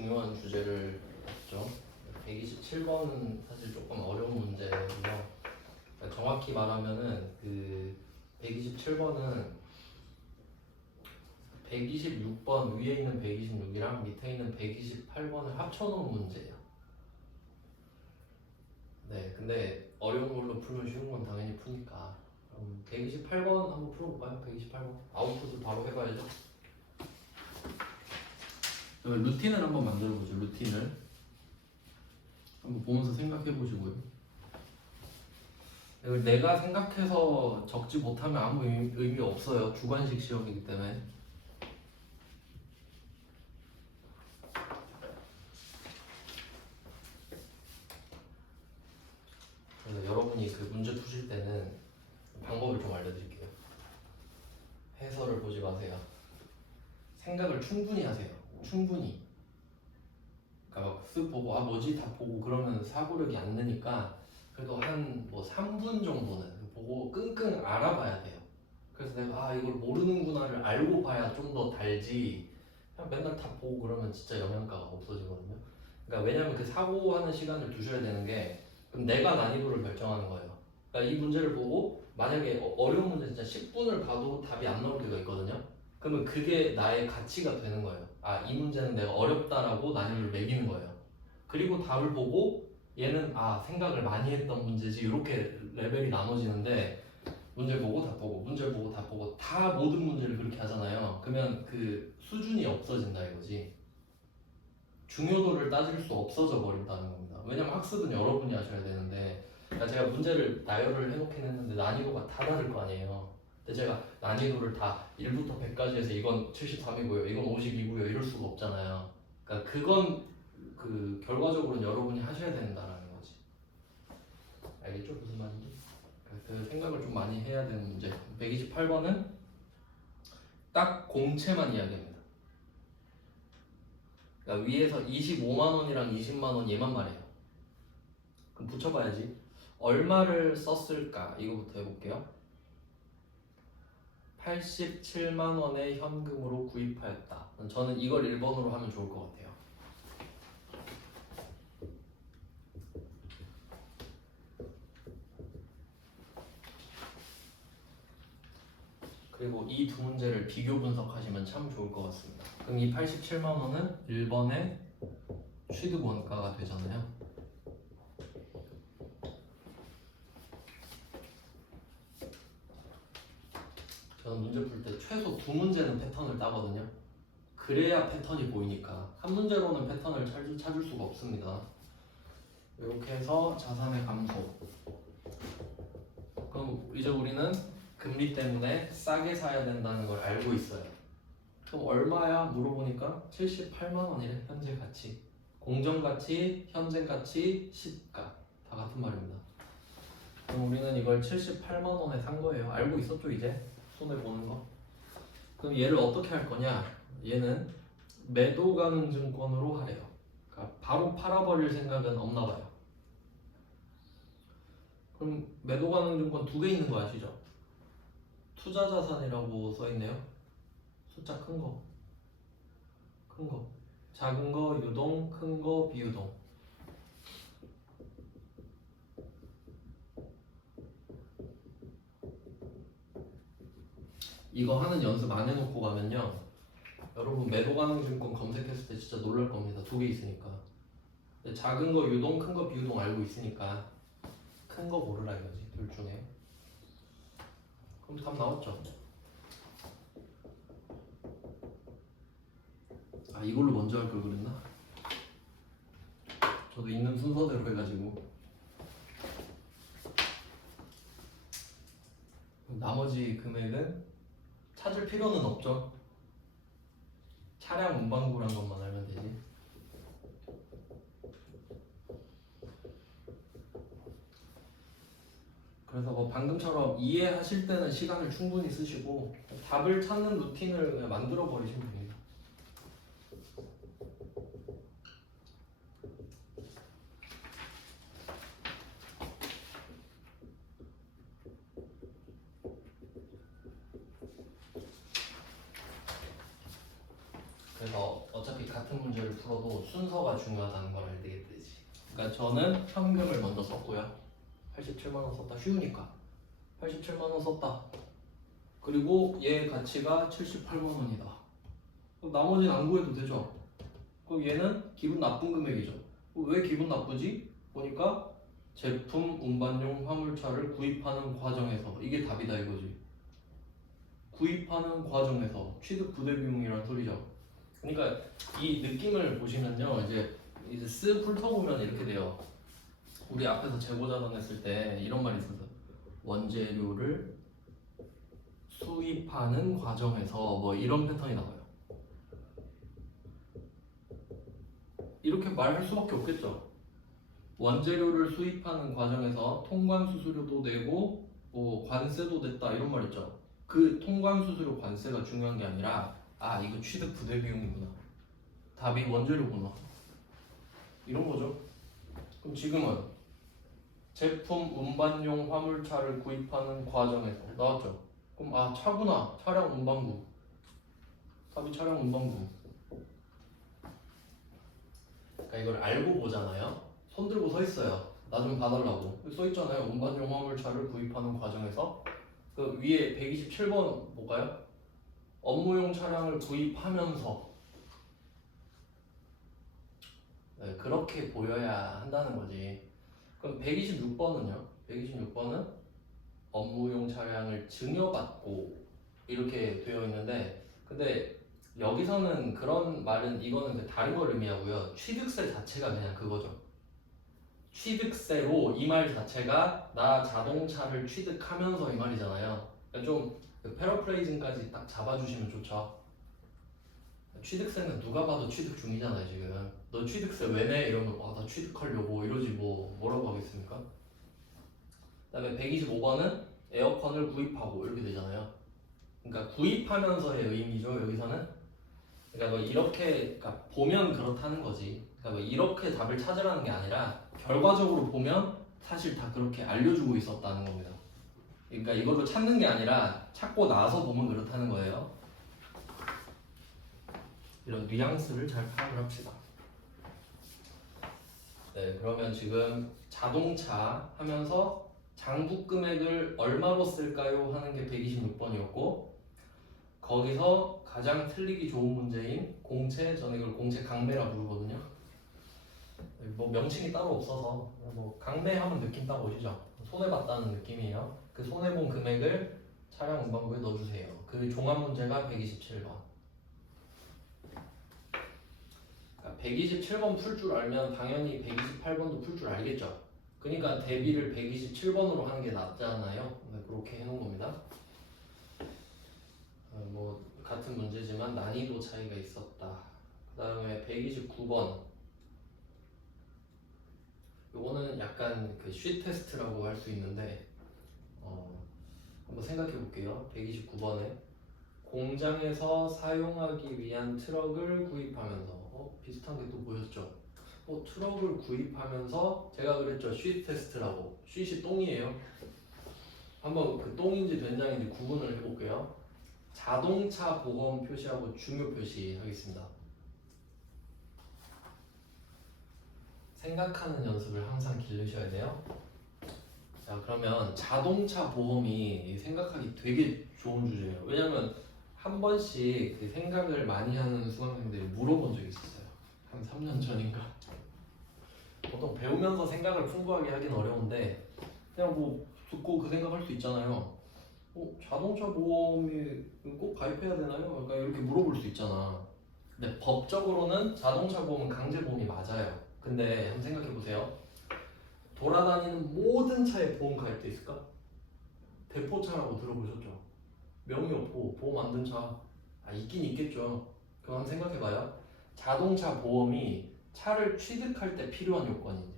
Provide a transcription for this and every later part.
중요한 주제를 봤죠. 127번은 사실 조금 어려운 문제고요. 그러니까 정확히 말하면은 그 127번은 126번 위에 있는 126이랑 밑에 있는 128번을 합쳐놓은 문제예요. 네, 근데 어려운 걸로 풀면 쉬운 건 당연히 푸니까. 그럼 128번 한번 풀어볼까요? 128번 아웃풋을 바로 해봐야죠. 루틴을 한번 만들어보죠. 루틴을 한번 보면서 생각해보시고요. 이걸 내가 생각해서 적지 못하면 아무 의미 없어요. 주관식 시험이기 때문에. 그래서 여러분이 그 문제 푸실 때는 방법을 좀 알려드릴게요. 해설을 보지 마세요. 생각을 충분히 하세요. 충분히. 그러니까 쓱 보고 아 뭐지 다 보고 그러면 사고력이 안 느니까 그래도 한 뭐 3분 정도는 보고 끙끙 알아봐야 돼요. 그래서 내가 아 이걸 모르는구나를 알고 봐야 좀 더 달지 그냥 맨날 다 보고 그러면 진짜 영양가가 없어지거든요. 그러니까 왜냐면 그 사고하는 시간을 두셔야 되는 게 그럼 내가 난이도를 결정하는 거예요. 그러니까 이 문제를 보고 만약에 어려운 문제 진짜 10분을 봐도 답이 안 나올 때가 있거든요. 그러면 그게 나의 가치가 되는 거예요. 아, 이 문제는 내가 어렵다라고 난이도를 매기는 거예요. 그리고 답을 보고 얘는 아, 생각을 많이 했던 문제지 이렇게 레벨이 나눠지는데 문제 보고 답 보고 문제 보고 답 보고 다 모든 문제를 그렇게 하잖아요. 그러면 그 수준이 없어진다 이거지. 중요도를 따질 수 없어져 버린다는 겁니다. 왜냐면 학습은 여러분이 하셔야 되는데 그러니까 제가 문제를 나열을 해놓긴 했는데 난이도가 다 다를 거 아니에요. 근데 제가 난이도를 다 1부터 100까지 해서 이건 73이고요 이건 52고요 이럴 수가 없잖아요. 그러니까 그건 그 결과적으로는 여러분이 하셔야 된다라는 거지. 알겠죠? 무슨 말인지? 그 생각을 좀 많이 해야 되는 문제. 128번은 딱 공채만 이야기합니다. 그러니까 위에서 25만 원이랑 20만 원 얘만 말해요. 그럼 붙여봐야지. 얼마를 썼을까? 이거부터 해볼게요. 87만 원의 현금으로 구입하였다. 저는 이걸 1번으로 하면 좋을 것 같아요. 그리고 이 두 문제를 비교 분석하시면 참 좋을 것 같습니다. 그럼 이 87만 원은 1번의 취득 원가가 되잖아요. 저는 문제 풀 때 최소 두 문제는 패턴을 따거든요. 그래야 패턴이 보이니까 한 문제로는 패턴을 찾을 수가 없습니다. 이렇게 해서 자산의 감소. 그럼 이제 우리는 금리 때문에 싸게 사야 된다는 걸 알고 있어요. 그럼 얼마야? 물어보니까 78만 원이래. 현재 가치. 공정 가치, 현재 가치, 시가 다 같은 말입니다. 그럼 우리는 이걸 78만 원에 산 거예요. 알고 있었죠 이제? 손해 보는 거. 그럼 얘를 어떻게 할 거냐? 얘는 매도 가능 증권으로 하래요. 그러니까 바로 팔아버릴 생각은 없나 봐요. 그럼 매도 가능 증권 두 개 있는 거 아시죠? 투자 자산이라고 써 있네요. 숫자 큰 거, 큰 거, 작은 거 유동, 큰 거 비유동. 이거 하는 연습 안 해놓고 가면요. 여러분 매도 가능 증권 검색했을 때 진짜 놀랄 겁니다. 두 개 있으니까. 근데 작은 거 유동, 큰 거 비유동 알고 있으니까 큰 거 고르라 이거지. 둘 중에. 그럼 답 나왔죠? 아 이걸로 먼저 할 걸 그랬나? 저도 있는 순서대로 해가지고 나머지 금액은 찾을 필요는 없죠. 차량 운반구란 것만 알면 되지. 그래서 뭐 방금처럼 이해하실 때는 시간을 충분히 쓰시고 답을 찾는 루틴을 그냥 만들어 버리시면 됩니다. 그래서 어차피 같은 문제를 풀어도 순서가 중요하다는 걸 알게 되지. 그러니까 저는 현금을 먼저 썼고요. 87만 원 썼다. 쉬우니까. 87만 원 썼다. 그리고 얘 가치가 78만 원이다. 그럼 나머지는 안 구해도 되죠. 그럼 얘는 기분 나쁜 금액이죠. 왜 기분 나쁘지? 보니까 제품 운반용 화물차를 구입하는 과정에서 이게 답이다 이거지. 구입하는 과정에서 취득 부대 비용이란 소리죠. 그러니까 이 느낌을 보시면요, 이제 쓱 훑어보면 이렇게 돼요. 우리 앞에서 재고자산 했을 때 이런 말이 있었어. 원재료를 수입하는 과정에서 뭐 이런 패턴이 나와요. 이렇게 말할 수밖에 없겠죠. 원재료를 수입하는 과정에서 통관수수료도 내고 뭐 관세도 냈다 이런 말 있죠. 그 통관수수료 관세가 중요한 게 아니라 이거 취득 부대 비용이구나. 답이 원재료구나. 이런 거죠. 그럼 지금은 제품 운반용 화물차를 구입하는 과정에서 나왔죠. 그럼 차구나. 차량 운반구. 답이 차량 운반구. 그러니까 이걸 알고 보잖아요. 손 들고 서 있어요. 나 좀 봐달라고. 써 있잖아요. 운반용 화물차를 구입하는 과정에서 그 위에 127번 볼까요? 업무용 차량을 구입하면서 네, 그렇게 보여야 한다는 거지. 그럼 126번은요? 126번은 업무용 차량을 증여받고 이렇게 되어 있는데, 근데 여기서는 그런 말은 이거는 그 다른 걸 의미하고요. 취득세 자체가 그냥 그거죠. 취득세로 이 말 자체가 나 자동차를 취득하면서 이 말이잖아요. 그러니까 좀 패러프레이징까지 딱 잡아주시면 좋죠. 취득세는 누가 봐도 취득 중이잖아요 지금. 너 취득세 왜 내? 이러면 나 취득하려고 이러지 뭐라고 하겠습니까? 그 다음에 125번은 에어컨을 구입하고 이렇게 되잖아요. 그러니까 구입하면서의 의미죠 여기서는. 그러니까 뭐 이렇게 그러니까 보면 그렇다는 거지. 그러니까 뭐 이렇게 답을 찾으라는 게 아니라 결과적으로 보면 사실 다 그렇게 알려주고 있었다는 겁니다. 그러니까 이걸로 찾는 게 아니라 찾고 나서 보면 그렇다는 거예요. 이런 뉘앙스를 잘 파악을 합시다. 네, 그러면 지금 자동차 하면서 장부 금액을 얼마로 쓸까요? 하는 게 126번이었고, 거기서 가장 틀리기 좋은 문제인 공채, 저는 이걸 공채 강매라 부르거든요. 뭐 명칭이 따로 없어서 뭐 강매하면 느낌 딱 오시죠? 손해봤다는 느낌이에요. 그 손해본 금액을 차량 운반부에 넣어주세요. 그 종합 문제가 127번. 127번 풀 줄 알면 당연히 128번도 풀 줄 알겠죠. 그러니까 대비를 127번으로 하는 게 낫잖아요. 그렇게 해놓은 겁니다. 뭐 같은 문제지만 난이도 차이가 있었다. 그 다음에 129번. 요거는 약간 그 쉬 테스트라고 할 수 있는데 한번 생각해 볼게요. 129번에 공장에서 사용하기 위한 트럭을 구입하면서 비슷한 게 또 보였죠. 트럭을 구입하면서 제가 그랬죠. 쉬 테스트라고. 쉬이 똥이에요. 한번 그 똥인지 된장인지 구분을 해볼게요. 자동차 보험 표시하고 중요 표시 하겠습니다. 생각하는 연습을 항상 기르셔야 돼요. 자, 그러면 자동차 보험이 생각하기 되게 좋은 주제예요. 왜냐면 한 번씩 그 생각을 많이 하는 수강생들이 물어본 적이 있었어요. 한 3년 전인가. 보통 배우면서 생각을 풍부하게 하긴 어려운데 그냥 뭐 듣고 그 생각할 수 있잖아요. 자동차 보험이 꼭 가입해야 되나요? 그러니까 이렇게 물어볼 수 있잖아. 근데 법적으로는 자동차 보험은 강제 보험이 맞아요. 근데 한번 생각해 보세요. 돌아다니는 모든 차에 보험 가입돼 있을까? 대포차라고 들어보셨죠? 명의 없고 보험 안 든 차 있긴 있겠죠. 그럼 한번 생각해봐요. 자동차 보험이 차를 취득할 때 필요한 요건인지,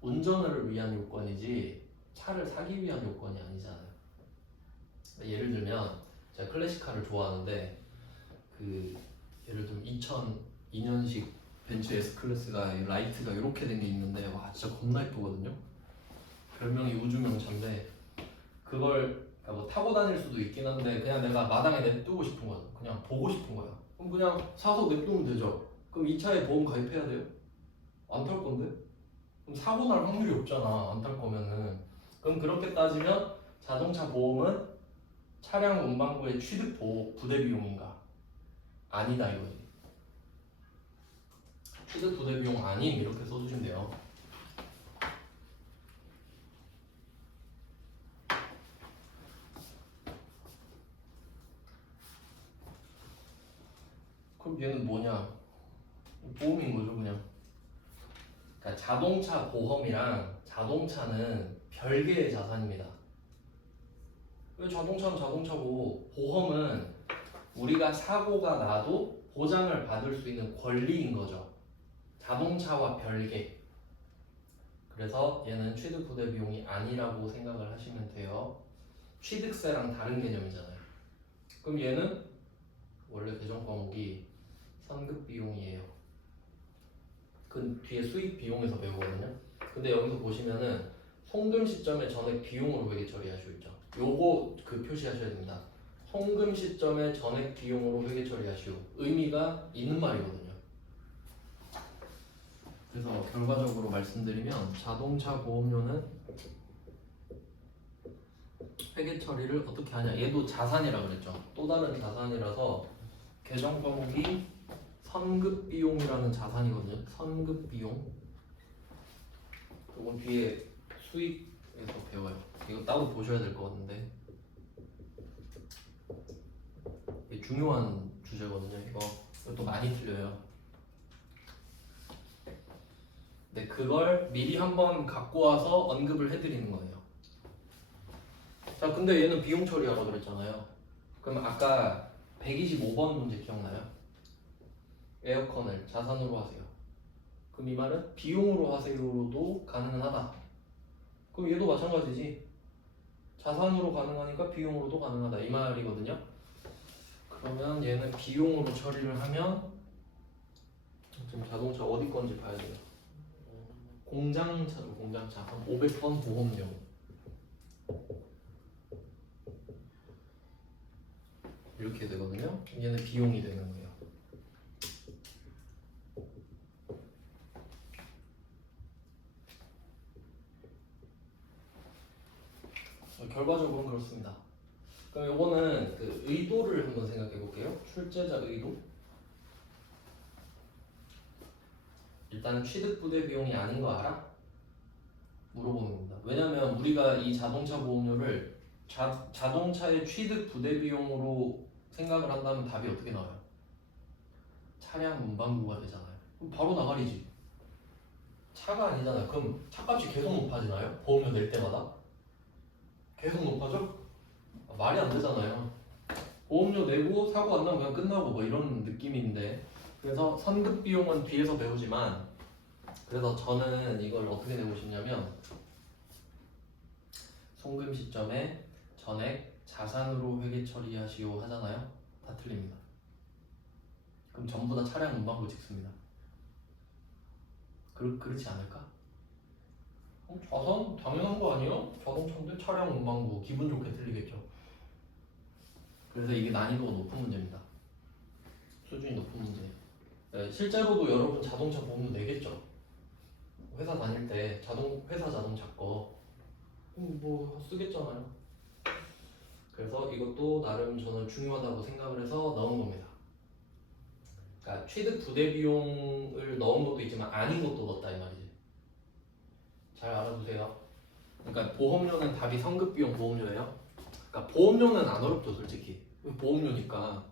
운전을 위한 요건이지 차를 사기 위한 요건이 아니잖아요. 예를 들면 제가 클래식카를 좋아하는데 예를 들면 2002년식 벤츠 S클래스가 라이트가 이렇게 된 게 있는데 와 진짜 겁나 예쁘거든요. 별명이 우주명차인데 그걸 그러니까 뭐 타고 다닐 수도 있긴 한데 그냥 내가 마당에 냅두고 싶은 거죠. 그냥 보고 싶은 거야. 그럼 그냥 사서 냅두면 되죠. 그럼 이 차에 보험 가입해야 돼요? 안 탈 건데? 그럼 사고 날 확률이 없잖아. 안 탈 거면은. 그럼 그렇게 따지면 자동차 보험은 차량 운반부의 취득 부대 비용인가? 아니다 이거지. 취득 부대 비용 아님 이렇게 써주시면 돼요. 그럼 얘는 뭐냐? 보험인 거죠 그냥. 그러니까 자동차 보험이랑 자동차는 별개의 자산입니다. 왜 자동차는 자동차고 보험은 우리가 사고가 나도 보장을 받을 수 있는 권리인 거죠. 자동차와 별개. 그래서 얘는 취득 부대 비용이 아니라고 생각을 하시면 돼요. 취득세랑 다른 개념이잖아요. 그럼 얘는 원래 개정 과목이 선급 비용이에요. 그 뒤에 수익 비용에서 배우거든요. 근데 여기서 보시면은 송금 시점의 전액 비용으로 회계 처리하시고 있죠. 요거 그 표시하셔야 됩니다. 송금 시점의 전액 비용으로 회계 처리하시오. 의미가 있는 말이거든요. 그래서 결과적으로 말씀드리면 자동차 보험료는 회계 처리를 어떻게 하냐. 얘도 자산이라 그랬죠. 또 다른 자산이라서 개정 과목이 선급 비용이라는 자산이거든요. 선급 비용. 이건 뒤에 수익에서 배워요. 이거 따로 보셔야 될 것 같은데. 이게 중요한 주제거든요. 이것도 많이 틀려요. 근데 그걸 미리 한번 갖고 와서 언급을 해드리는 거예요. 자, 근데 얘는 비용 처리하라고 그랬잖아요. 그럼 아까 125번 문제 기억나요? 에어컨을 자산으로 하세요. 그럼 이 말은 비용으로 하세요로도 가능하다. 그럼 얘도 마찬가지지. 자산으로 가능하니까 비용으로도 가능하다 이 말이거든요. 그러면 얘는 비용으로 처리를 하면 지금 자동차 어디 건지 봐야 돼요. 공장차 한 500번 보험료. 이렇게 되거든요. 얘는 비용이 되는 거예요. 결과적으로는 그렇습니다. 그럼 요거는 그 의도를 한번 생각해 볼게요. 출제자 의도. 일단 취득 부대 비용이 아닌 거 알아? 물어보는 겁니다. 왜냐면 우리가 이 자동차 보험료를 자동차의 취득 부대 비용으로 생각을 한다면 답이 어떻게 나와요? 차량 운반부가 되잖아요. 그럼 바로 나가리지. 차가 아니잖아요. 그럼 차값이 계속 높아지나요? 보험료 낼 때마다? 계속 높아져? 말이 안 되잖아요. 보험료 내고 사고 안 나면 그냥 끝나고 뭐 이런 느낌인데, 그래서 선급 비용은 뒤에서 배우지만, 그래서 저는 이걸 어떻게 내고 싶냐면 송금 시점에 전액 자산으로 회계 처리하시오 하잖아요. 다 틀립니다. 그럼 전부 다 차량 운반부 찍습니다. 그렇지 않을까? 자산 당연한 거 아니에요? 자동차인데 차량 운반부 기분 좋게 틀리겠죠. 그래서 이게 난이도가 높은 문제입니다. 수준이 높은 문제. 네, 실제로도 여러분 자동차 보험료 내겠죠. 회사 다닐 때 회사 자동차 거 뭐 쓰겠잖아요. 그래서 이것도 나름 저는 중요하다고 생각을 해서 넣은 겁니다. 그러니까 취득 부대 비용을 넣은 것도 있지만 아닌 것도 넣었다 이 말이지. 잘 알아두세요. 그러니까 보험료는 답이 선급 비용 보험료예요. 그러니까 보험료는 안 어렵죠 솔직히. 보험료니까.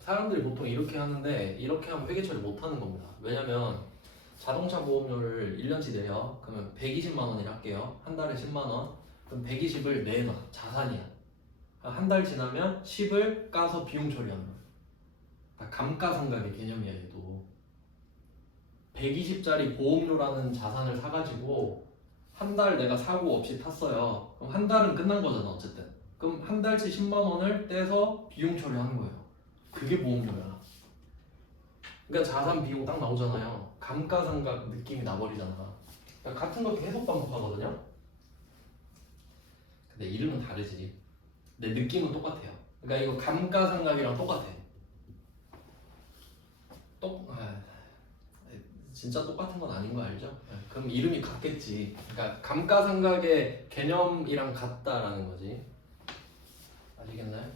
사람들이 보통 이렇게 하는데 이렇게 하면 회계 처리 못 하는 겁니다. 왜냐면 자동차 보험료를 1년치 내요. 그러면 120만 원이라 할게요. 한 달에 10만 원. 그럼 120을 내놔. 자산이야. 한 달 지나면 10을 까서 비용 처리하는 거야. 그러니까 감가상각의 개념이야 얘도. 120짜리 보험료라는 자산을 사가지고 한 달 내가 사고 없이 탔어요. 그럼 한 달은 끝난 거잖아 어쨌든. 그럼 한 달치 10만 원을 떼서 비용 처리하는 거예요. 그게 보험료야. 그러니까 자산 비용 딱 나오잖아요. 감가상각 느낌이 나버리잖아. 그러니까 같은 거 계속 반복하거든요. 근데 이름은 다르지. 근데 느낌은 똑같아요. 그러니까 이거 감가상각이랑 똑같아. 진짜 똑같은 건 아닌 거 알죠? 그럼 이름이 같겠지. 그러니까 감가상각의 개념이랑 같다라는 거지. 아시겠나요?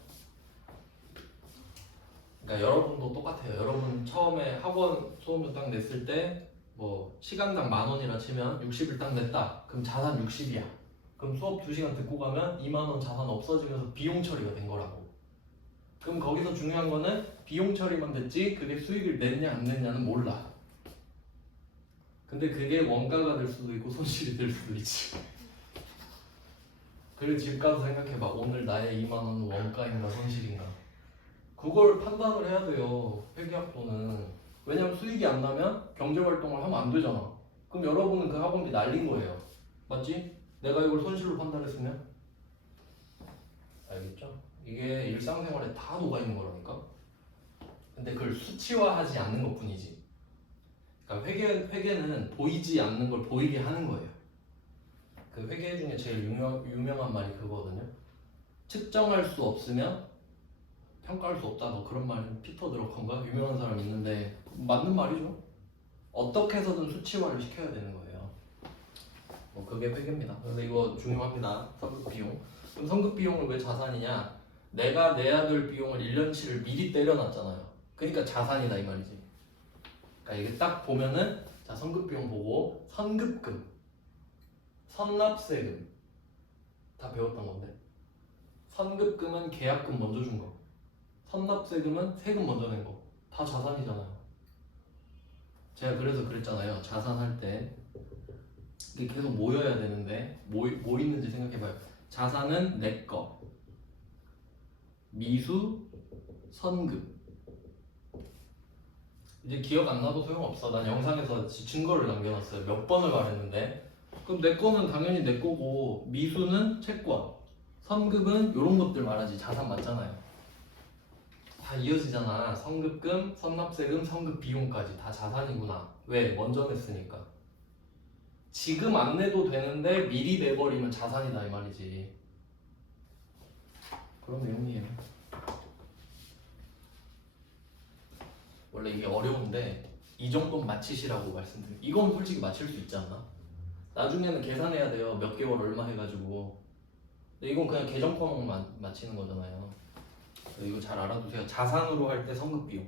그러니까 여러분도 똑같아요. 여러분 처음에 학원 수업료 딱 냈을 때 뭐 시간당 10,000원이라 치면 60일 딱 냈다. 그럼 자산 60이야. 그럼 수업 2시간 듣고 가면 20,000원 자산 없어지면서 비용 처리가 된 거라고. 그럼 거기서 중요한 거는 비용 처리만 됐지 그게 수익을 냈냐 안 냈냐는 몰라. 근데 그게 원가가 될 수도 있고 손실이 될 수도 있지. 그리고 집 가서 생각해봐. 오늘 나의 20,000원은 원가인가 손실인가. 그걸 판단을 해야 돼요. 회계학도는. 왜냐면 수익이 안 나면 경제활동을 하면 안 되잖아. 그럼 여러분은 그 학원비 날린 거예요. 맞지? 내가 이걸 손실로 판단했으면? 알겠죠? 이게 일상생활에 다 녹아있는 거라니까. 근데 그걸 수치화하지 않는 것 뿐이지. 그러니까 회계는 보이지 않는 걸 보이게 하는 거예요. 그 회계 중에 제일 유명한 말이 그거거든요. 측정할 수 없으면 평가할 수 없다. 뭐 그런 말은 피터 드러컨가 유명한 사람 있는데 맞는 말이죠. 어떻게 해서든 수치화를 시켜야 되는 거예요. 뭐 그게 회계입니다. 근데 이거 중요합니다. 선급 비용. 그럼 선급 비용을 왜 자산이냐? 내가 내야 될 비용을 1년치를 미리 때려놨잖아요. 그러니까 자산이다 이 말이지. 그러니까 이게 딱 보면은 자 선급 비용 보고 선급금, 선납세금 다 배웠던 건데 선급금은 계약금 먼저 준 거. 선납세금은 세금 먼저 낸 거. 다 자산이잖아요. 제가 그래서 그랬잖아요. 자산할 때 이게 계속 모여야 되는데 뭐 있는지 생각해봐요. 자산은 내 거, 미수, 선급. 이제 기억 안 나도 소용없어. 난 영상에서 증거를 남겨놨어요. 몇 번을 말했는데. 그럼 내 거는 당연히 내 거고 미수는 채권, 선급은 이런 것들 말하지. 자산 맞잖아요. 다 이어지잖아. 선급금, 선납세금, 선급 비용까지 다 자산이구나. 왜? 먼저 냈으니까. 지금 안 내도 되는데 미리 내버리면 자산이다 이 말이지. 그런 내용이에요. 원래 이게 어려운데 이 정도는 맞히시라고 말씀드려요. 이건 솔직히 맞힐 수 있지 않나? 나중에는 계산해야 돼요. 몇 개월 얼마 해가지고. 근데 이건 그냥 계정項目만 맞히는 거잖아요. 이거 잘 알아두세요. 자산으로 할 때 선급 비용.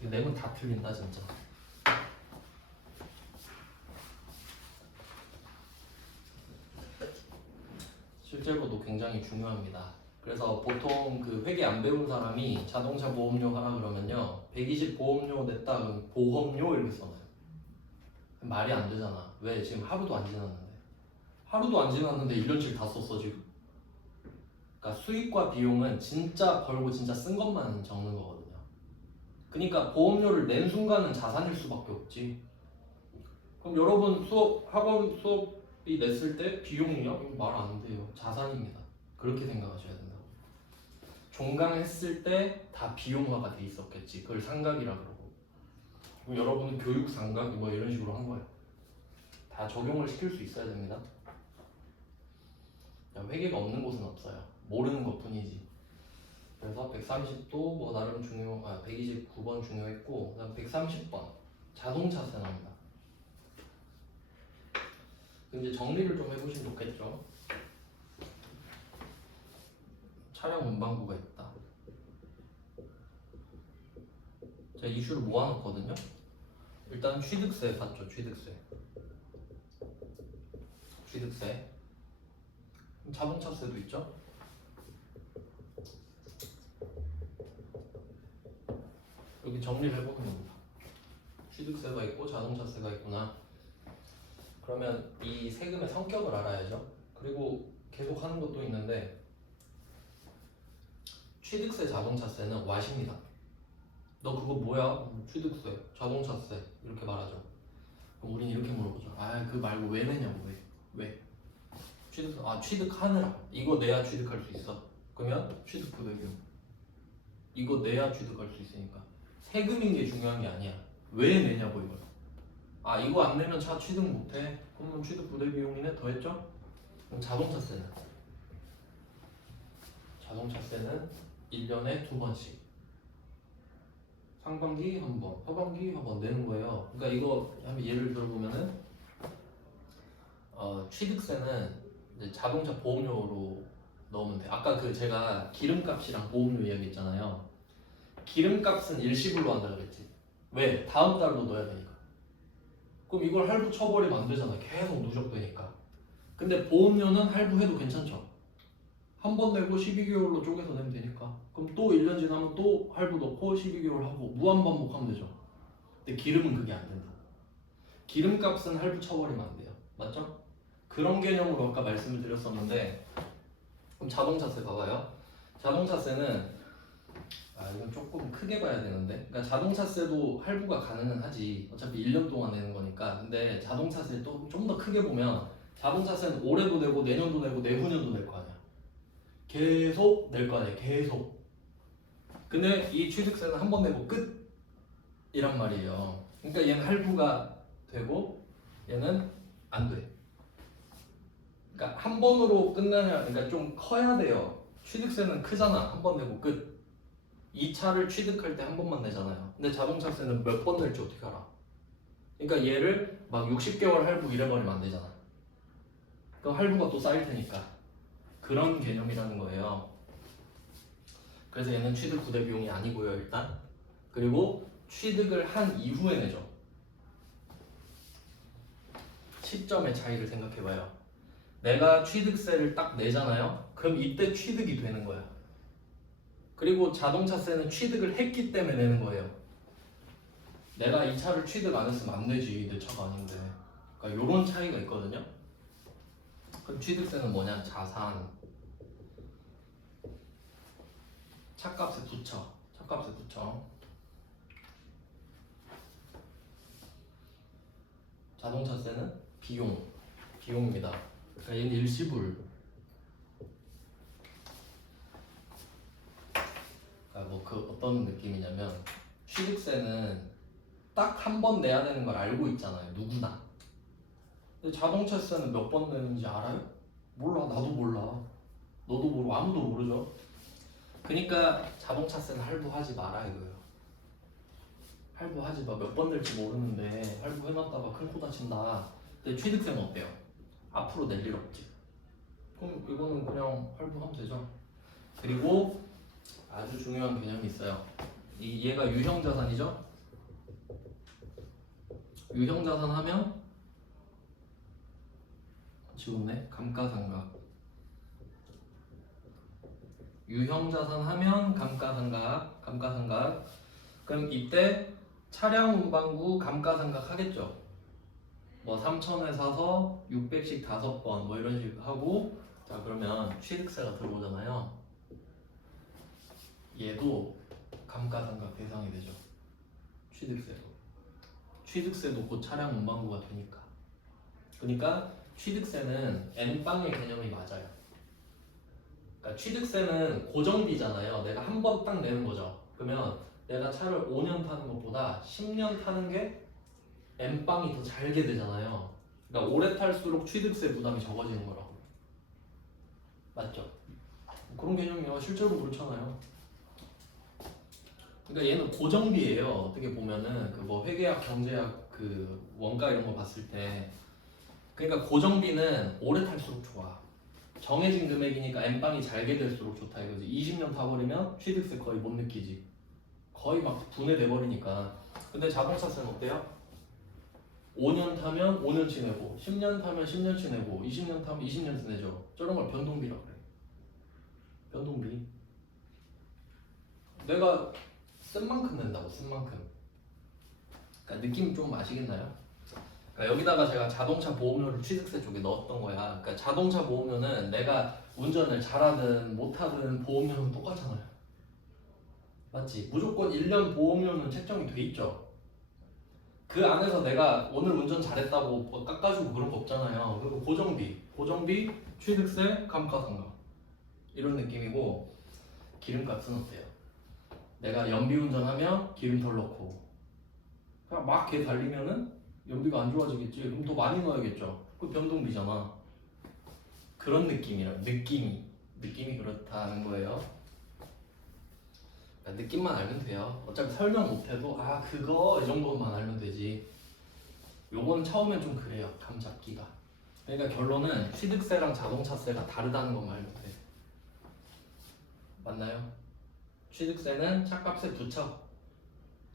이거 내면 다 틀린다 진짜. 실제로도 굉장히 중요합니다. 그래서 보통 그 회계 안 배운 사람이 자동차 보험료 하라 그러면요 120 보험료 냈다 그러면 보험료 이렇게 써놔요. 말이 안 되잖아. 왜? 지금 하루도 안 지났는데. 하루도 안 지났는데 1년치를 다 썼어 지금. 그러니까 수익과 비용은 진짜 벌고 진짜 쓴 것만 적는 거거든요. 그러니까 보험료를 낸 순간은 자산일 수밖에 없지. 그럼 여러분 학원 수업이 냈을 때 비용이요? 이거 말 안 돼요. 자산입니다. 그렇게 생각하셔야 된다고. 종강했을 때 다 비용화가 돼 있었겠지. 그걸 상각이라 그러고. 그럼 여러분은 교육 상각 뭐 이런 식으로 한 거예요. 다 적용을 시킬 수 있어야 됩니다. 회계가 없는 곳은 없어요. 모르는 것 뿐이지. 그래서 130도 뭐 나름 129번 중요했고 그다음 130번 자동차세 나옵니다. 이제 정리를 좀 해보시면 좋겠죠. 차량 운반부가 있다. 제가 이슈를 모아놨거든요. 일단 취득세 봤죠. 취득세. 자동차세도 있죠. 여기 정리를 해보는 겁니다. 취득세가 있고 자동차세가 있구나. 그러면 이 세금의 성격을 알아야죠. 그리고 계속 하는 것도 있는데 취득세, 자동차세는 왓입니다. 너 그거 뭐야? 취득세, 자동차세 이렇게 말하죠. 그럼 우린 이렇게 물어보죠. 그 말고 왜 내냐고. 왜? 취득세, 취득하느라. 이거 내야 취득할 수 있어. 그러면 취득부대비용. 이거 내야 취득할 수 있으니까. 세금인 게 중요한 게 아니야. 왜 내냐고 이걸. 이거 안 내면 차 취득 못해. 그러면 취득부대비용이네. 더했죠? 그럼 자동차세는 1년에 2번씩 상반기 한 번, 하반기 한 번 내는 거예요. 그러니까 이거 한번 예를 들어보면은 취득세는 이제 자동차 보험료로 넣으면 돼. 아까 그 제가 기름값이랑 보험료 이야기했잖아요. 기름값은 일시불로 한다 그랬지. 왜? 다음 달로 넣어야 되니까. 그럼 이걸 할부 쳐버리면 안 되잖아. 계속 누적되니까. 근데 보험료는 할부해도 괜찮죠. 한 번 내고 12개월로 쪼개서 내면 되니까. 그럼 또 1년 지나면 또 할부 넣고 12개월 하고 무한 반복하면 되죠. 근데 기름은 그게 안 된다. 기름값은 할부 쳐버리면 안 돼요. 맞죠? 그런 개념으로 아까 말씀을 드렸었는데, 그럼 자동차세 봐봐요. 자동차세는 이건 조금 크게 봐야 되는데, 그러니까 자동차세도 할부가 가능은 하지. 어차피 1년 동안 내는 거니까. 근데 자동차세 또 좀 더 크게 보면 자동차세는 올해도 내고 내년도 내고 내후년도 낼 거 아니야. 계속 낼 거 아니야. 계속. 근데 이 취득세는 한 번 내고 끝이란 말이에요. 그러니까 얘는 할부가 되고 얘는 안 돼. 그러니까 한 번으로 끝나냐, 그러니까 좀 커야 돼요. 취득세는 크잖아. 한 번 내고 끝. 이 차를 취득할 때 한 번만 내잖아요. 근데 자동차세는 몇 번 낼지 어떻게 알아? 그러니까 얘를 막 60개월 할부 이래버리면 안 되잖아. 그럼 할부가 또 쌓일 테니까. 그런 개념이라는 거예요. 그래서 얘는 취득 부대 비용이 아니고요, 일단. 그리고 취득을 한 이후에 내죠. 시점의 차이를 생각해봐요. 내가 취득세를 딱 내잖아요. 그럼 이때 취득이 되는 거야. 그리고 자동차세는 취득을 했기 때문에 내는 거예요. 내가 이 차를 취득 안 했으면 안 되지. 내 차가 아닌데. 그러니까 이런 차이가 있거든요. 그럼 취득세는 뭐냐? 자산. 차값에 붙여. 차값에 붙여. 자동차세는 비용. 비용입니다. 그러니까 얘는 일시불. 그러니까 뭐 그 어떤 느낌이냐면 취득세는 딱 한 번 내야 되는 걸 알고 있잖아요. 누구나. 근데 자동차세는 몇 번 내는지 알아요? 몰라. 나도 몰라. 너도 모르고 아무도 모르죠. 그러니까 자동차세는 할부하지 마라 이거예요. 할부하지 마. 몇 번 낼지 모르는데 할부해놨다가 큰 코 다친다. 근데 취득세는 어때요? 앞으로 낼 일 없지. 그럼 이거는 그냥 할부하면 되죠. 그리고 아주 중요한 개념이 있어요. 얘가 유형자산이죠? 유형자산 하면 지웠네. 감가상각. 유형자산 하면 감가상각. 감가상각. 그럼 이때 차량 운반구 감가상각 하겠죠? 뭐 3,000에 사서 600씩 5번 뭐 이런 식으로 하고, 자 그러면 취득세가 들어오잖아요. 얘도 감가상각 대상이 되죠. 취득세도 곧 차량 운반구가 되니까. 그러니까 취득세는 N빵의 개념이 맞아요. 그러니까 취득세는 고정비잖아요. 내가 한 번 딱 내는 거죠. 그러면 내가 차를 5년 타는 것보다 10년 타는 게 N빵이 더 잘게 되잖아요. 그러니까 오래 탈수록 취득세 부담이 적어지는 거라고. 맞죠? 그런 개념이요. 실제로 그렇잖아요. 그러니까 얘는 고정비예요. 어떻게 보면은 그 뭐 회계학, 경제학 그 원가 이런 거 봤을 때, 그러니까 고정비는 오래 탈수록 좋아. 정해진 금액이니까 N빵이 잘게 될수록 좋다 이거지. 20년 타버리면 취득세 거의 못 느끼지. 거의 막 분해돼 버리니까. 근데 자동차세는 어때요? 5년 타면 5년치 내고, 10년 타면 10년치 내고, 20년 타면 20년치 내죠. 저런 걸 변동비라고 그래. 변동비. 내가 쓴 만큼 낸다고, 쓴 만큼. 그러니까 느낌 좀 아시겠나요? 그러니까 여기다가 제가 자동차 보험료를 취득세 쪽에 넣었던 거야. 그러니까 자동차 보험료는 내가 운전을 잘하든 못하든 보험료는 똑같잖아요. 맞지? 무조건 1년 보험료는 책정이 돼 있죠. 그 안에서 내가 오늘 운전 잘했다고 뭐 깎아주고 그런 거 없잖아요. 그리고 고정비, 취득세, 감가상각 이런 느낌이고, 기름값은 어때요? 내가 연비 운전하면 기름 덜 넣고, 그냥 막 개 달리면은 연비가 안 좋아지겠지. 그럼 더 많이 넣어야겠죠. 그 변동비잖아. 그런 느낌이 그렇다는 거예요. 그러니까 느낌만 알면 돼요. 어차피 설명 못해도 아 그거 이 정도만 알면 되지. 요건 처음엔 좀 그래요. 감 잡기가. 그러니까 결론은 취득세랑 자동차세가 다르다는 것만 알면 돼. 맞나요? 취득세는 차값에 붙여.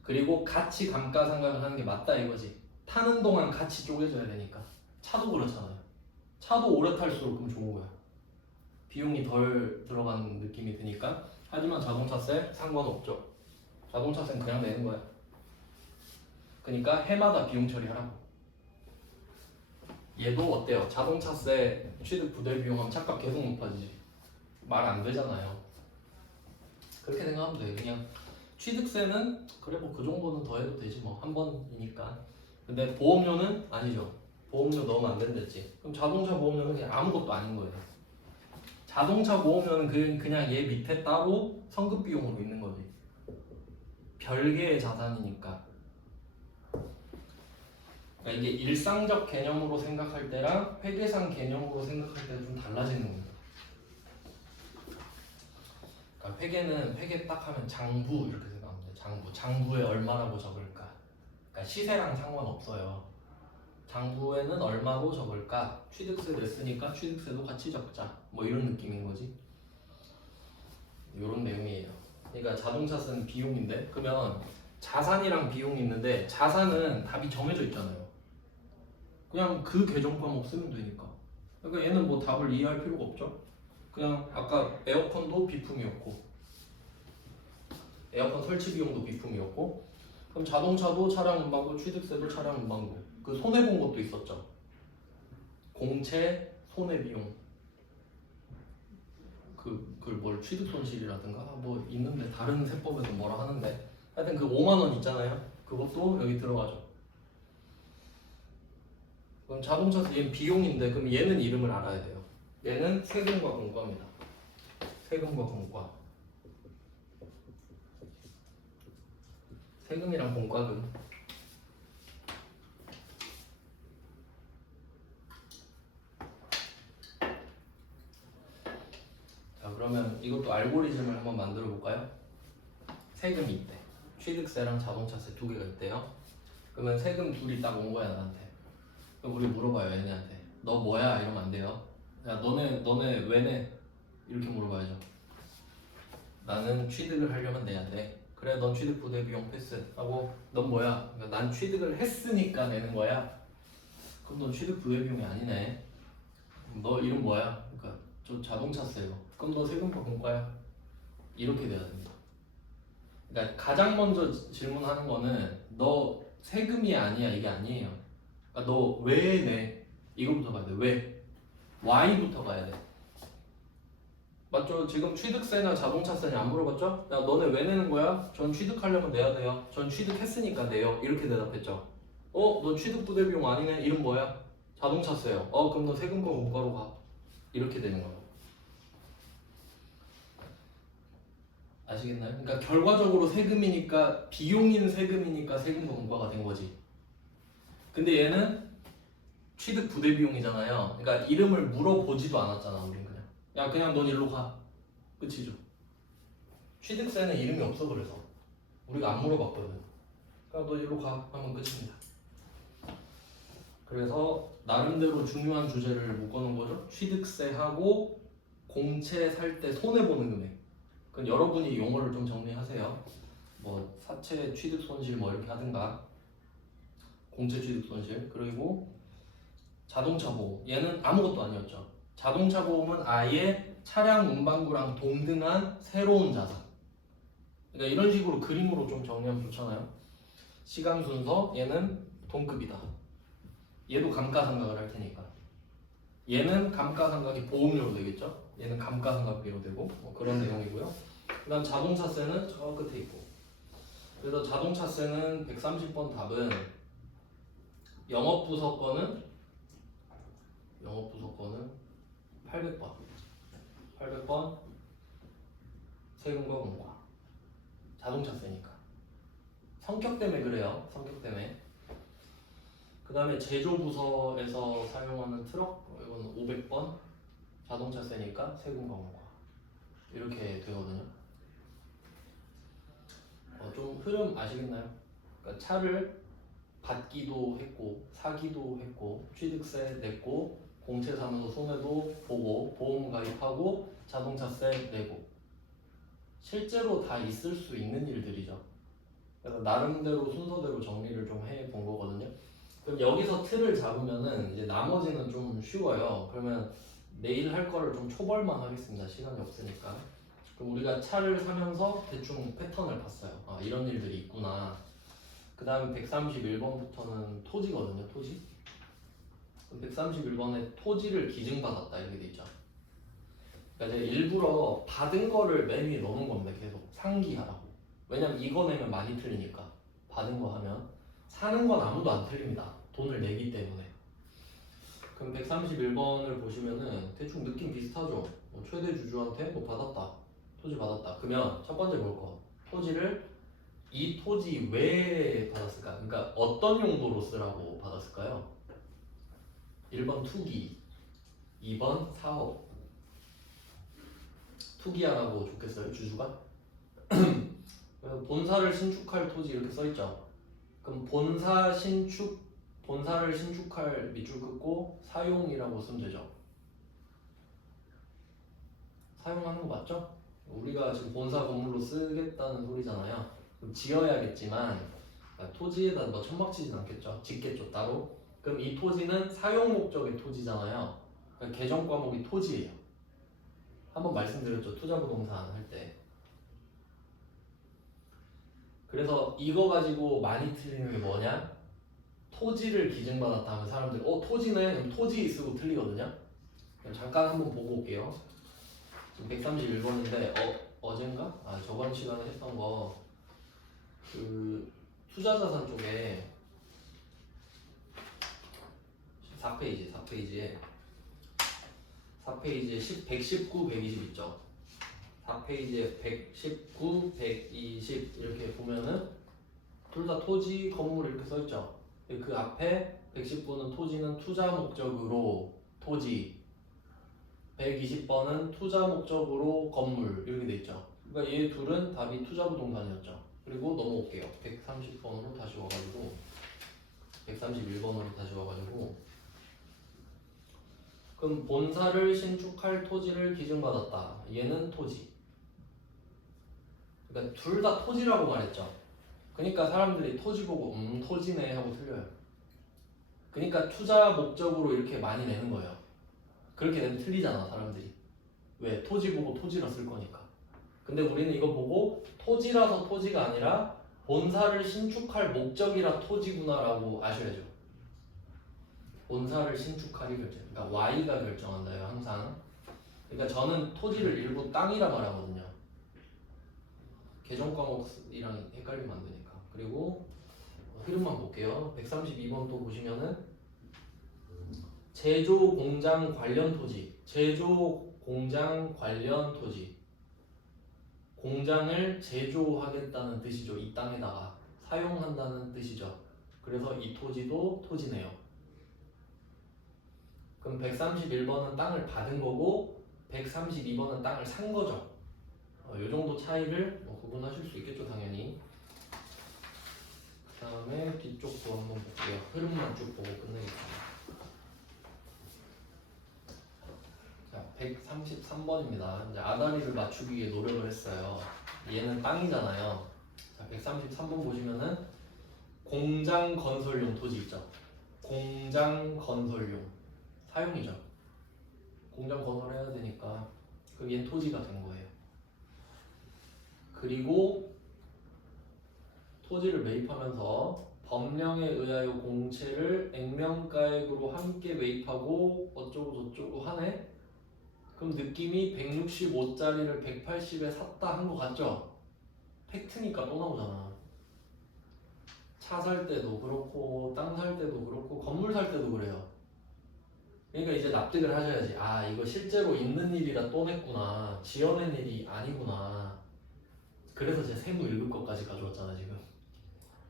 그리고 같이 감가상각을 하는 게 맞다 이거지. 타는 동안 같이 쪼개져야 되니까. 차도 그렇잖아요. 차도 오래 탈수록 그럼 좋은 거야. 비용이 덜 들어가는 느낌이 드니까. 하지만 자동차세 상관없죠. 자동차세는 그냥 내는 거야. 그러니까 해마다 비용 처리하라고. 얘도 어때요? 자동차세 취득 부대 비용하면 차값 계속 높아지지. 말 안 되잖아요. 그렇게 생각하면 돼. 그냥 취득세는 그래 뭐 그 정도는 더 해도 되지 뭐 한 번이니까. 근데 보험료는 아니죠. 보험료 넣으면 안 된댔지. 그럼 자동차 보험료는 그냥 아무것도 아닌 거예요. 자동차 보험료는 그냥 얘 밑에 따로 성급 비용으로 있는 거지. 별개의 자산이니까. 그러니까 이게 일상적 개념으로 생각할 때랑 회계상 개념으로 생각할 때는 좀 달라지는 거예요. 그러니까 회계는 회계 딱 하면 장부 이렇게 생각하면 돼요. 장부에 얼마라고 적을까? 그러니까 시세랑 상관없어요. 장부에는 얼마로 적을까? 취득세 냈으니까 취득세도 같이 적자. 뭐 이런 느낌인 거지. 이런 내용이에요. 그러니까 자동차세는 비용인데 그러면 자산이랑 비용이 있는데 자산은 답이 정해져 있잖아요. 그냥 그 계정 과목 쓰면 되니까. 그러니까 얘는 뭐 답을 이해할 필요가 없죠. 그냥 아까 에어컨도 비품이었고 에어컨 설치 비용도 비품이었고 그럼 자동차도 차량 운반고 취득세도 차량 운반고 그 손해본 것도 있었죠. 공채 손해비용 그걸 뭘 취득 손실이라든가 뭐 있는데 다른 세법에서 뭐라 하는데 하여튼 그 5만 원 있잖아요. 그것도 여기 들어가죠. 그럼 자동차세 얘는 비용인데 그럼 얘는 이름을 알아야 돼요. 얘는 세금과 공과입니다. 세금과 공과. 세금이랑 공과금. 자 그러면 이것도 알고리즘을 한번 만들어 볼까요? 세금이 있대. 취득세랑 자동차세 두 개가 있대요. 그러면 세금 둘이 딱 온 거야 나한테. 그럼 우리 물어봐요 얘네한테. 너 뭐야? 이러면 안 돼요. 야 너네 왜 내? 이렇게 물어봐야죠. 나는 취득을 하려면 내야 돼. 그래 넌 취득 부대 비용 패스 하고 넌 뭐야? 그러니까 난 취득을 했으니까 내는 거야. 그럼 넌 취득 부대 비용이 아니네. 너 이름 뭐야? 그러니까 저 자동차세요. 그럼 너 세금과 공과야. 이렇게 돼야 됩니다. 그러니까 가장 먼저 질문하는 거는 너 세금이 아니야 이게 아니에요. 그러니까 너 왜 내? 이거부터 가야 돼. 왜? Y부터 가야 돼. 맞죠? 지금 취득세나 자동차세냐 안 물어봤죠? 야 너네 왜 내는 거야? 전 취득하려면 내야 돼요. 전 취득했으니까 내요. 이렇게 대답했죠. 너 취득 부대 비용 아니네? 이름 뭐야? 자동차세요. 그럼 너 세금과 공과로 가. 이렇게 되는 거예요. 아시겠나요? 그러니까 결과적으로 세금이니까 비용인 세금이니까 세금과 공과가 된 거지. 근데 얘는 취득 부대 비용이잖아요. 그러니까 이름을 물어보지도 않았잖아. 우린 그냥 야 그냥 넌 일로 가. 끝이죠. 취득세는 이름이 없어 그래서 우리가 안 물어봤거든. 그러니까 너 일로 가 하면 끝입니다. 그래서 나름대로 중요한 주제를 묶어놓은 거죠. 취득세하고 공채 살 때 손해보는 금액. 그건 여러분이 용어를 좀 정리하세요. 뭐 사채 취득 손실 뭐 이렇게 하든가 공채 취득 손실. 그리고 자동차 보험 얘는 아무것도 아니었죠. 자동차 보험은 아예 차량 운반구랑 동등한 새로운 자산. 그러니까 이런 식으로 그림으로 좀 정리하면 좋잖아요. 시간 순서 얘는 동급이다. 얘도 감가상각을 할 테니까. 얘는 감가상각이 보험료로 되겠죠. 얘는 감가상각비로 되고 뭐 그런 내용이고요. 그다음 자동차세는 저 끝에 있고. 그래서 자동차세는 130번 답은 영업부서권은 800번. 800번 세금과 공과. 자동차세니까. 성격 때문에 그래요. 성격 때문에. 그 다음에 제조부서에서 사용하는 트럭 이건 500번. 자동차세니까 세금 과목과 이렇게 되거든요. 좀 흐름 아시겠나요? 그러니까 차를 받기도 했고 사기도 했고 취득세 냈고 공채 사면서 손해도 보고 보험 가입하고 자동차세 내고 실제로 다 있을 수 있는 일들이죠. 그래서 나름대로 순서대로 정리를 좀 해 본 거거든요. 그럼 여기서 틀을 잡으면은 이제 나머지는 좀 쉬워요. 그러면 내일 할 거를 좀 초벌만 하겠습니다. 시간이 없으니까. 그럼 우리가 차를 사면서 대충 패턴을 봤어요. 아, 이런 일들이 있구나. 그 다음에 131번부터는 토지거든요. 토지. 131번에 토지를 기증받았다 이렇게 돼 있죠. 그러니까 제가 일부러 받은 거를 맨 위에 넣는 겁니다. 계속 상기하라고. 왜냐면 이거 내면 많이 틀리니까. 받은 거 하면 사는 건 아무도 안 틀립니다. 돈을 내기 때문에. 그럼 131번을 보시면은 대충 느낌 비슷하죠. 뭐 최대 주주한테 뭐 받았다. 토지 받았다. 그러면 첫 번째 볼 거. 토지를 이 토지 왜 받았을까? 그러니까 어떤 용도로 쓰라고 받았을까요? 1번 투기, 2번 사업. 투기하라고 좋겠어요, 주주가? 본사를 신축할 토지 이렇게 써있죠. 그럼 본사를 신축할 밑줄 긋고 사용이라고 쓰면 되죠. 사용하는 거 맞죠? 우리가 지금 본사 건물로 쓰겠다는 소리잖아요. 그럼 지어야겠지만 토지에다 뭐 천막 치진 않겠죠. 짓겠죠 따로. 그럼 이 토지는 사용 목적의 토지잖아요. 그러니까 개정 과목이 토지예요. 한번 말씀드렸죠. 투자부동산 할 때. 그래서 이거 가지고 많이 틀리는 게 뭐냐? 토지를 기증받았다 하면 사람들이 토지네? 그럼 토지 쓰고 틀리거든요. 그럼 잠깐 한번 보고 올게요. 지금 131번인데 어젠가? 저번 시간에 했던 거 그 투자자산 쪽에 4페이지에 119, 120 있죠. 4페이지에 119, 120 이렇게 보면은 둘 다 토지, 건물 이렇게 써있죠. 그 앞에 119는 토지는 투자 목적으로 토지, 120번은 투자 목적으로 건물 이렇게 돼 있죠. 그러니까 얘 둘은 답이 투자부동산이었죠. 그리고 넘어올게요. 130번으로 다시 와가지고 131번으로 다시 와가지고 그럼 본사를 신축할 토지를 기증받았다. 얘는 토지. 그러니까 둘 다 토지라고 말했죠. 그러니까 사람들이 토지 보고 토지네 하고 틀려요. 그러니까 투자 목적으로 이렇게 많이 내는 거예요. 그렇게 내면 틀리잖아 사람들이. 왜? 토지 보고 토지라 쓸 거니까. 근데 우리는 이거 보고 토지라서 토지가 아니라 본사를 신축할 목적이라 토지구나라고 아셔야죠. 본사를 신축하기 결정. 그러니까 Y가 결정한다요 항상. 그러니까 저는 토지를 일부 땅이라 말하거든요. 개정 과목이랑 헷갈리면 안 되니까. 그리고 흐름만 볼게요. 132번 또 보시면은 제조 공장 관련 토지. 제조 공장 관련 토지. 공장을 제조하겠다는 뜻이죠. 이 땅에다가 사용한다는 뜻이죠. 그래서 이 토지도 토지네요. 그럼 131번은 땅을 받은 거고 132번은 땅을 산 거죠. 이 정도 차이를 구분하실 수 있겠죠, 당연히. 그 다음에 뒤쪽도 한번 볼게요. 흐름만 쭉 보고 끝내겠습니다. 자, 133번입니다. 이제 아다리를 맞추기 위해 노력을 했어요. 얘는 땅이잖아요. 자, 133번 보시면은 공장 건설용 토지 있죠. 공장 건설용 사용이죠. 공장 건설해야 되니까 그게 토지가 된 거예요. 그리고 토지를 매입하면서 법령에 의하여 공채를 액면가액으로 함께 매입하고 어쩌고 저쩌고 하네? 그럼 느낌이 165짜리를 180에 샀다 한 거 같죠? 팩트니까 또 나오잖아. 차 살 때도 그렇고 땅 살 때도 그렇고 건물 살 때도 그래요. 그러니까 이제 납득을 하셔야지. 이거 실제로 있는 일이라 또 냈구나. 지어낸 일이 아니구나. 그래서 제 세무 읽을 것까지 가져왔잖아 지금.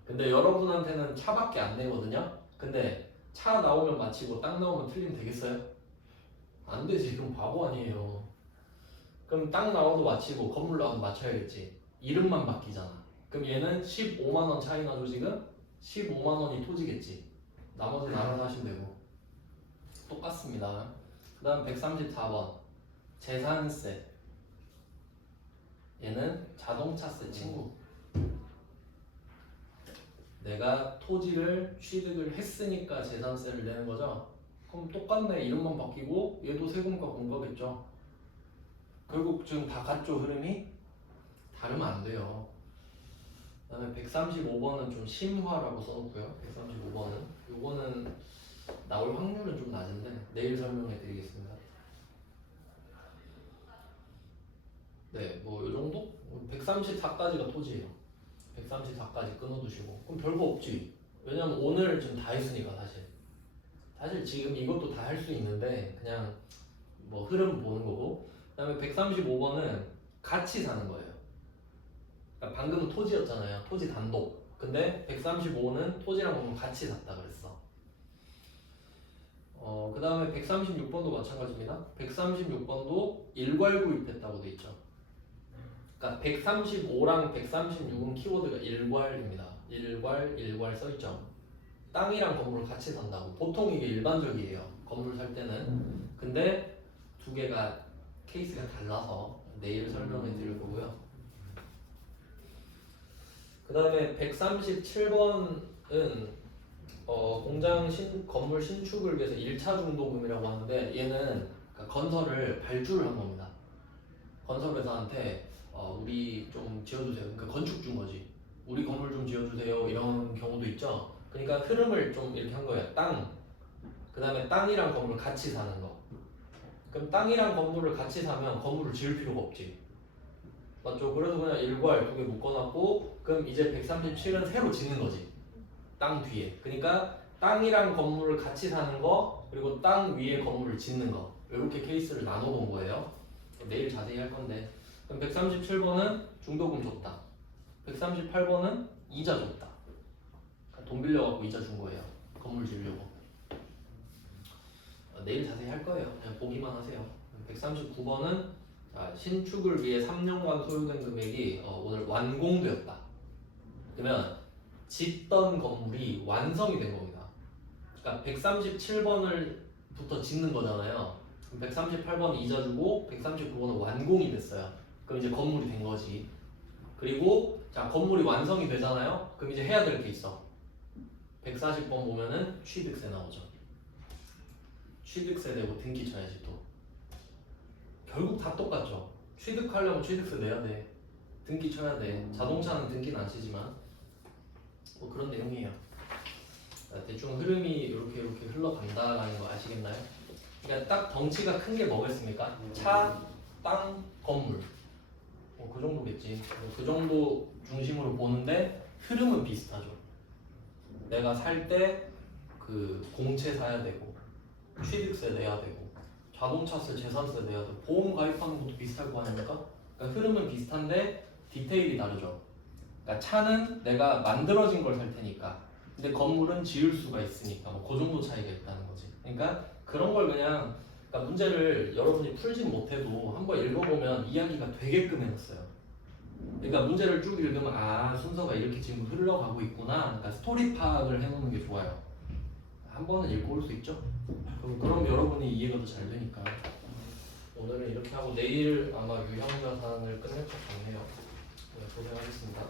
근데 여러분한테는 차밖에 안 내거든요. 근데 차 나오면 맞히고 땅 나오면 틀리면 되겠어요? 안 되지. 그럼 바보 아니에요. 그럼 땅 나와도 맞히고 건물 나와도 맞춰야겠지. 이름만 바뀌잖아. 그럼 얘는 15만 원 차이 나죠 지금? 15만 원이 토지겠지. 나머지는 알아서 하시면 되고. 똑같습니다. 그 다음 134번 재산세. 얘는 자동차세 친구. 내가 토지를 취득을 했으니까 재산세를 내는 거죠. 그럼 똑같네. 이름만 바뀌고 얘도 세금과 공과겠죠. 결국 지금 다 같죠 흐름이? 다르면 안 돼요. 그 다음에 135번은 좀 심화라고 써놓고요. 135번은 요거는 나올 확률은 좀 낮은데 내일 설명해 드리겠습니다. 네, 뭐 요정도? 134까지가 토지예요. 134까지 끊어두시고 그럼 별거 없지. 왜냐면 오늘 지금 다 했으니까 사실 지금 이것도 다 할 수 있는데 그냥 뭐 흐름 보는 거고. 그 다음에 135번은 같이 사는 거예요. 그러니까 방금은 토지였잖아요. 토지 단독. 근데 135는 토지랑 건물 같이 샀다 그랬어. 그 다음에 136번도 마찬가지입니다. 136번도 일괄 구입했다고 돼 있죠. 그러니까 135랑 136은 키워드가 일괄입니다. 일괄 써있죠. 땅이랑 건물을 같이 산다고. 보통 이게 일반적이에요. 건물 살 때는. 근데 두 개가 케이스가 달라서 내일 설명해 드릴 거고요. 그 다음에 137번은 공장 건물 신축을 위해서 1차 중도금이라고 하는데 얘는 그러니까 건설을 발주를 한 겁니다. 건설회사한테 우리 좀 지어주세요. 그러니까 건축 준 거지. 우리 건물 좀 지어주세요. 이런 경우도 있죠. 그러니까 흐름을 좀 이렇게 한 거예요. 땅, 그 다음에 땅이랑 건물 같이 사는 거. 그럼 땅이랑 건물을 같이 사면 건물을 지을 필요가 없지. 맞죠? 그래서 그냥 일괄 두 개 묶어놨고 그럼 이제 137은 새로 짓는 거지. 땅 뒤에. 그러니까 땅이랑 건물을 같이 사는 거 그리고 땅 위에 건물을 짓는 거 이렇게 케이스를 나눠본 거예요. 내일 자세히 할 건데. 그럼 137번은 중도금 줬다. 138번은 이자 줬다. 돈 빌려갖고 이자 준 거예요. 건물 지으려고. 내일 자세히 할 거예요. 그냥 보기만 하세요. 139번은 신축을 위해 3년간 소요된 금액이 오늘 완공되었다. 그러면 짓던 건물이 완성이 된 겁니다. 그러니까 137번을부터 짓는 거잖아요. 138번 이자 주고 139번은 완공이 됐어요. 그럼 이제 건물이 된 거지. 그리고 자 건물이 완성이 되잖아요. 그럼 이제 해야 될 게 있어. 140번 보면은 취득세 나오죠. 취득세 내고 등기 쳐야지 또. 결국 다 똑같죠. 취득하려면 취득세 내야 돼. 등기 쳐야 돼. 자동차는 등기는 안 치지만 뭐 그런 내용이에요. 대충 흐름이 이렇게 흘러간다라는 거 아시겠나요? 그러니까 딱 덩치가 큰 게 뭐겠습니까? 차, 땅, 건물. 그 정도겠지. 그 정도 중심으로 보는데 흐름은 비슷하죠. 내가 살 때 그 공채 사야 되고 취득세 내야 되고 자동차세, 재산세 내야 되고 보험 가입하는 것도 비슷할 거 아닙니까? 그러니까 흐름은 비슷한데 디테일이 다르죠. 그러니까 차는 내가 만들어진 걸 살 테니까 근데 건물은 지을 수가 있으니까 뭐 그 정도 차이가 있다는 거지. 그러니까 그런 걸 그냥 그러니까 문제를 여러분이 풀진 못해도 한번 읽어보면 이야기가 되게끔 해놨어요. 그러니까 문제를 쭉 읽으면 순서가 이렇게 지금 흘러가고 있구나. 그러니까 스토리 파악을 해놓는 게 좋아요. 한 번은 읽고 올 수 있죠. 그럼 여러분이 이해가 더 잘 되니까. 오늘은 이렇게 하고 내일 아마 유형자산을 끝낼 것 같네요. 네, 고생하셨습니다.